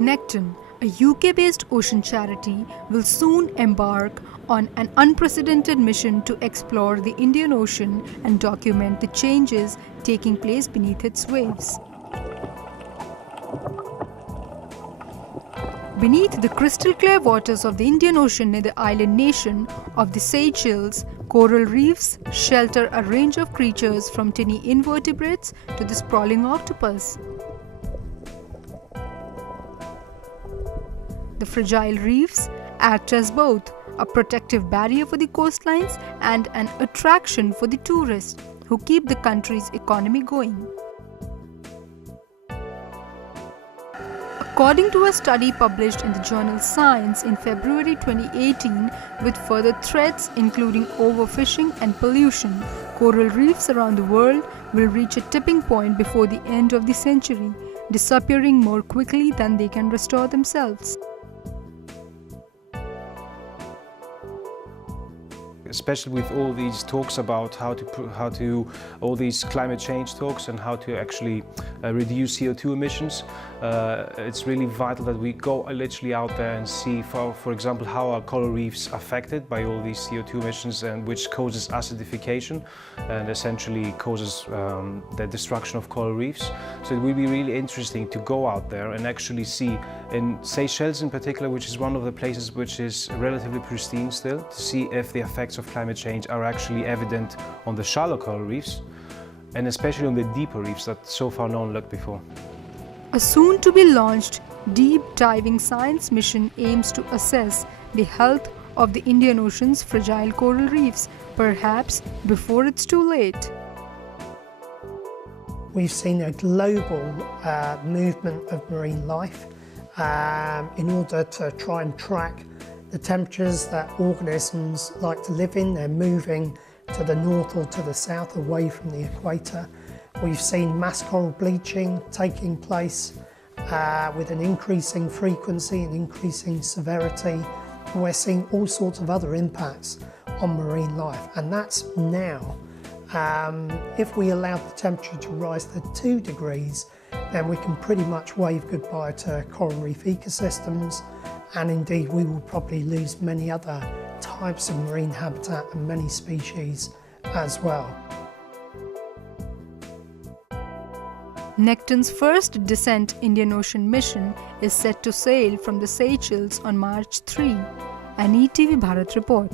Nekton, a UK-based ocean charity, will soon embark on an unprecedented mission to explore the Indian Ocean and document the changes taking place beneath its waves. Beneath the crystal-clear waters of the Indian Ocean near the island nation of the Seychelles, coral reefs shelter a range of creatures from tiny invertebrates to the sprawling octopus. The fragile reefs act as both a protective barrier for the coastlines and an attraction for the tourists who keep the country's economy going. According to a study published in the journal Science in February 2018, with further threats including overfishing and pollution, coral reefs around the world will reach a tipping point before the end of the century, disappearing more quickly than they can restore themselves. Especially with all these talks about how to all these climate change talks and how to actually reduce CO2 emissions, it's really vital that we go literally out there and see, for example, how are coral reefs affected by all these CO2 emissions, and which causes acidification and essentially causes the destruction of coral reefs. So it will be really interesting to go out there and actually see, in Seychelles in particular, which is one of the places which is relatively pristine still, to see if the effects of climate change are actually evident on the shallow coral reefs, and especially on the deeper reefs that so far no one looked before. A soon-to-be-launched deep diving science mission aims to assess the health of the Indian Ocean's fragile coral reefs, perhaps before it's too late. We've seen a global movement of marine life in order to try and track the temperatures that organisms like to live in. They're moving to the north or to the south, away from the equator. We've seen mass coral bleaching taking place with an increasing frequency and increasing severity. We're seeing all sorts of other impacts on marine life, and that's now. If we allow the temperature to rise to 2 degrees, then we can pretty much wave goodbye to coral reef ecosystems, and indeed we will probably lose many other types of marine habitat and many species as well. Nekton's first Descent Indian Ocean mission is set to sail from the Seychelles on March 3, an ETV Bharat report.